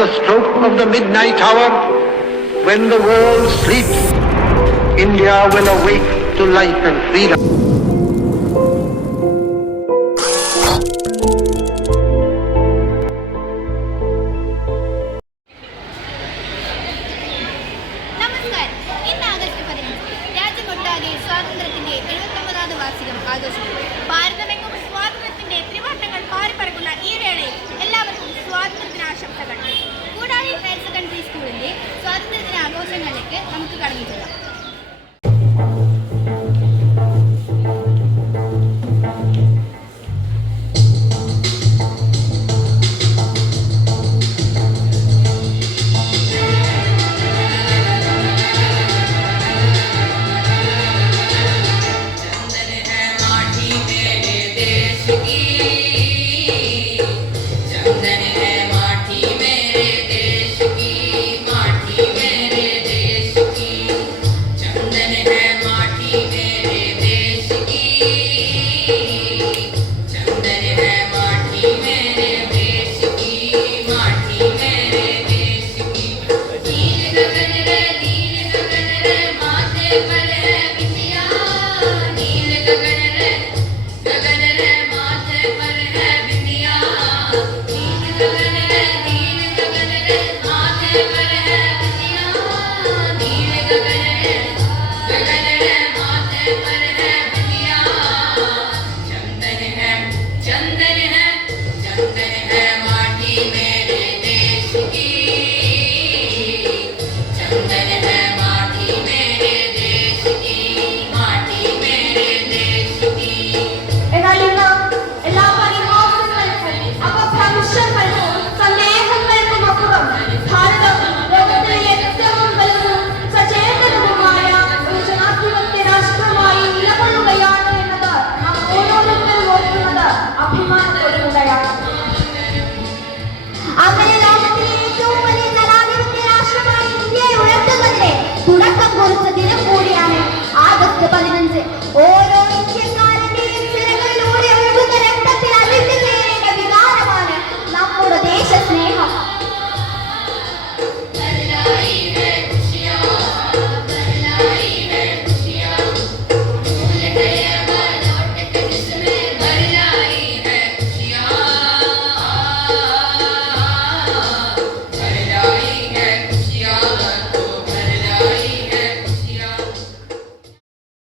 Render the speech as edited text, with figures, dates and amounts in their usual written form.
the stroke of the midnight hour, when the world sleeps, India will awake to life and freedom. നമസ്കാരം. ഇന്ന് August 15 രാജ്യമൊട്ടാകെ സ്വാതന്ത്ര്യത്തിന്റെ 79ാം വാർഷികം ആഘോഷിക്കുന്നു. ഭാരതമെങ്ങും സ്വാതന്ത്ര്യത്തിന്റെ ത്രിവർണ്ണങ്ങൾ പാറിപ്പറക്കുന്ന ഈ വേളയിൽ എല്ലാവർക്കും സ്വാതന്ത്ര്യദിനാശംസകൾ. കൂടാതെ ഹയർ സെക്കൻഡറി സ്കൂളിന്റെ സ്വാതന്ത്ര്യദിനാഘോഷങ്ങളിലേക്ക് നമുക്ക് കടന്നു ചെല്ലാം.